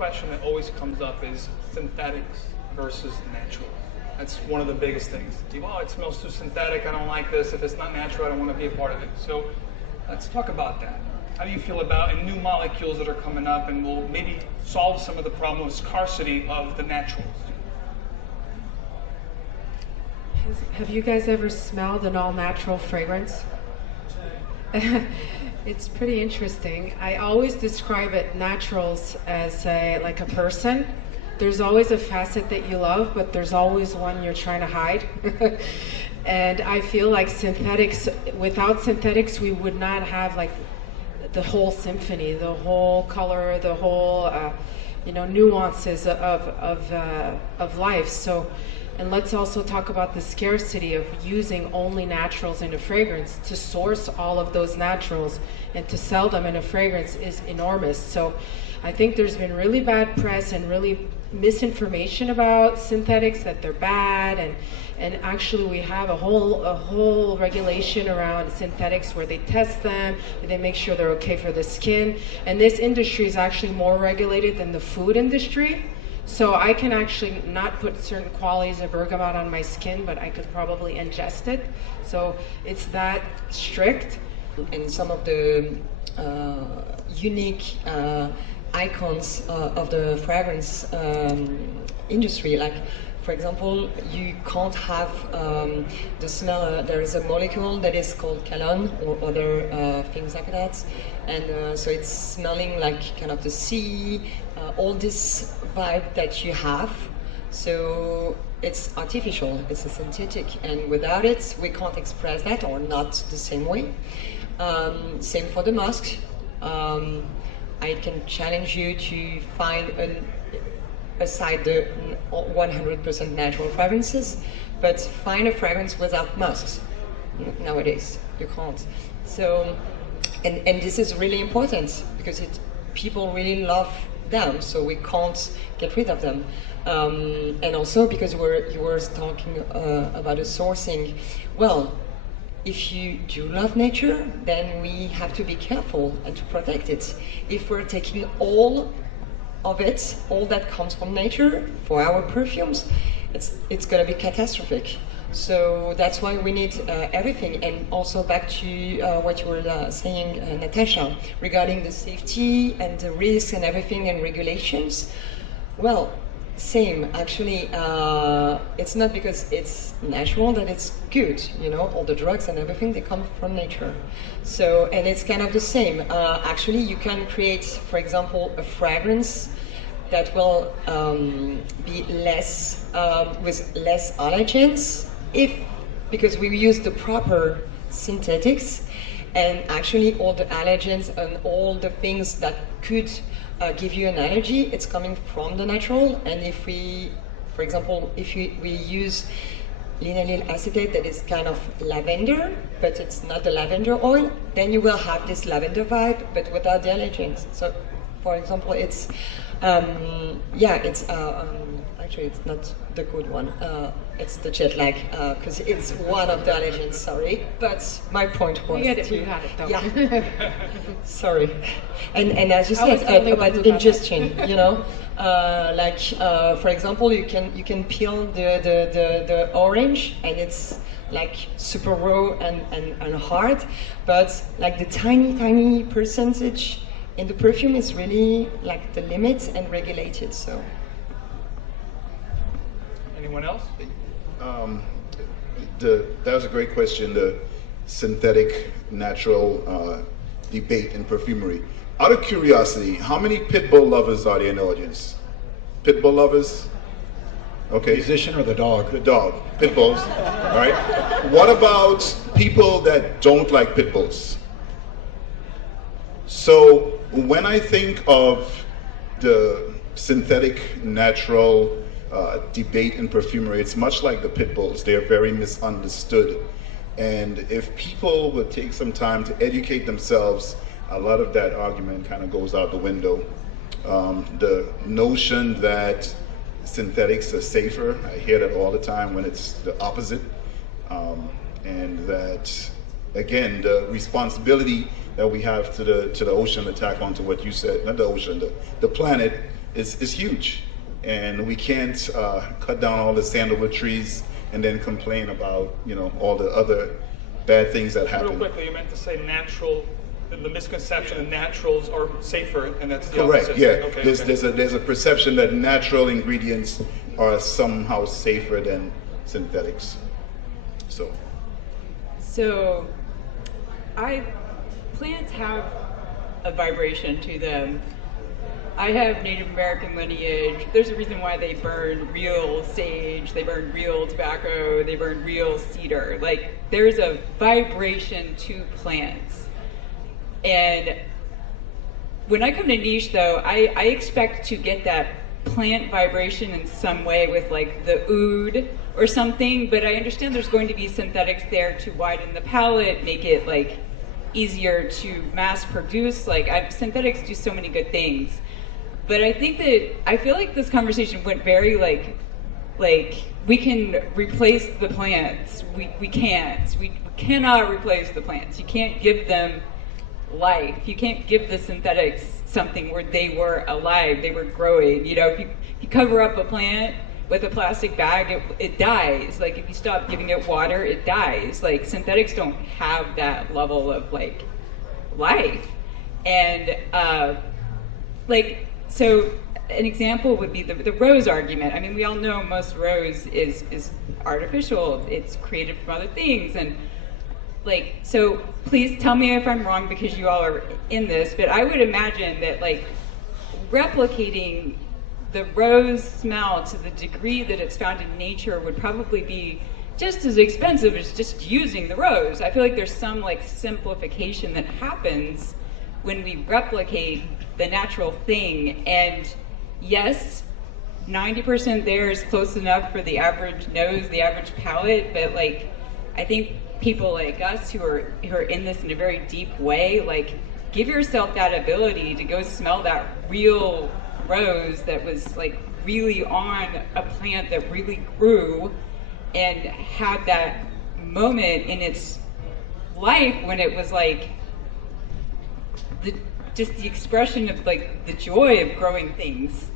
question that always comes up is synthetics versus natural. That's one of the biggest things. Oh, it smells too synthetic, I don't like this. If it's not natural, I don't want to be a part of it. So let's talk about that. How do you feel about new molecules that are coming up and will maybe solve some of the problem of scarcity of the naturals? Have you guys ever smelled an all-natural fragrance? It's pretty interesting. I always describe it naturals as like a person. There's always a facet that you love, but there's always one you're trying to hide. And I feel like synthetics, without synthetics, we would not have like the whole symphony, the whole color, the whole nuances of life. So. And let's also talk about the scarcity of using only naturals in a fragrance. To source all of those naturals and to sell them in a fragrance is enormous. So I think there's been really bad press and really misinformation about synthetics, that they're bad, and actually we have a whole regulation around synthetics where they test them, they make sure they're okay for the skin. And this industry is actually more regulated than the food industry. So I can actually not put certain qualities of bergamot on my skin, but I could probably ingest it. So it's that strict. And some of the unique icons of the fragrance industry, like for example, you can't have the smell. There is a molecule that is called cologne or other things like that, and so it's smelling like kind of the sea, all this vibe that you have. So it's artificial, it's a synthetic, and without it, we can't express that, or not the same way. Same for the musk. I can challenge you to find aside the 100% natural fragrances, but find a fragrance without musks. Nowadays, you can't. So, and this is really important because people really love them, so we can't get rid of them. And also because you were talking about the sourcing. Well, if you do love nature, then we have to be careful and to protect it. If we're taking all of it, all that comes from nature, for our perfumes, it's going to be catastrophic. So that's why we need everything. And also back to what you were saying, Natasha, regarding the safety and the risks and everything and regulations. Well, same, actually, it's not because it's natural that it's good, all the drugs and everything, they come from nature. So, and it's kind of the same. Actually, you can create, for example, a fragrance that will be less, with less allergens, because we use the proper synthetics, and actually all the allergens and all the things that could give you an allergy, it's coming from the natural. And if we, for example, if we use linaloyl acetate that is kind of lavender, but it's not the lavender oil, then you will have this lavender vibe, but without the allergens. So, for example, it's, actually it's not the good one, it's the jet lag, because it's one of the allergens, sorry. But my point was we had it though. Yeah. Sorry. And as you said, about ingestion, for example, you can peel the orange, and it's like super raw and hard, but like the tiny percentage in the perfume is really like the limit and regulated. So. Anyone else? That was a great question, the synthetic natural debate in perfumery. Out of curiosity, how many pit bull lovers are there in the audience? Pit bull lovers? Okay. Musician or the dog? The dog. Pit bulls. All right. What about people that don't like pit bulls? So when I think of the synthetic natural debate in perfumery, it's much like the pit bulls. They are very misunderstood. And if people would take some time to educate themselves, a lot of that argument kind of goes out the window. The notion that synthetics are safer, I hear that all the time when it's the opposite. And that, again, the responsibility that we have to the ocean, to tack onto what you said, not the ocean, the planet, is huge. And we can't cut down all the sandalwood trees and then complain about, you know, all the other bad things that happen. Real quickly, you meant to say natural. The misconception that naturals are safer, and that's the Correct. opposite. Yeah. Okay, There's a perception that natural ingredients are somehow safer than synthetics. So plants have a vibration to them. I have Native American lineage. There's a reason why they burn real sage, they burn real tobacco, they burn real cedar. Like, there's a vibration to plants. And when I come to niche, though, I expect to get that plant vibration in some way with like the oud or something, but I understand there's going to be synthetics there to widen the palette, make it like easier to mass produce. Like, synthetics do so many good things. But I think that, I feel like this conversation went very like we can replace the plants. We can't. We cannot replace the plants. You can't give them life. You can't give the synthetics something where they were alive, they were growing. You know, if you cover up a plant with a plastic bag, it dies. Like, if you stop giving it water, it dies. Like, synthetics don't have that level of like life. And so an example would be the rose argument. I mean, we all know most rose is artificial. It's created from other things. And like, so please tell me if I'm wrong, because you all are in this, but I would imagine that like replicating the rose smell to the degree that it's found in nature would probably be just as expensive as just using the rose. I feel like there's some like simplification that happens when we replicate the natural thing. And yes, 90% there is close enough for the average nose, the average palate, but like, I think people like us who are in this in a very deep way, like, give yourself that ability to go smell that real rose that was like really on a plant that really grew, and had that moment in its life when it was like just the expression of like the joy of growing things.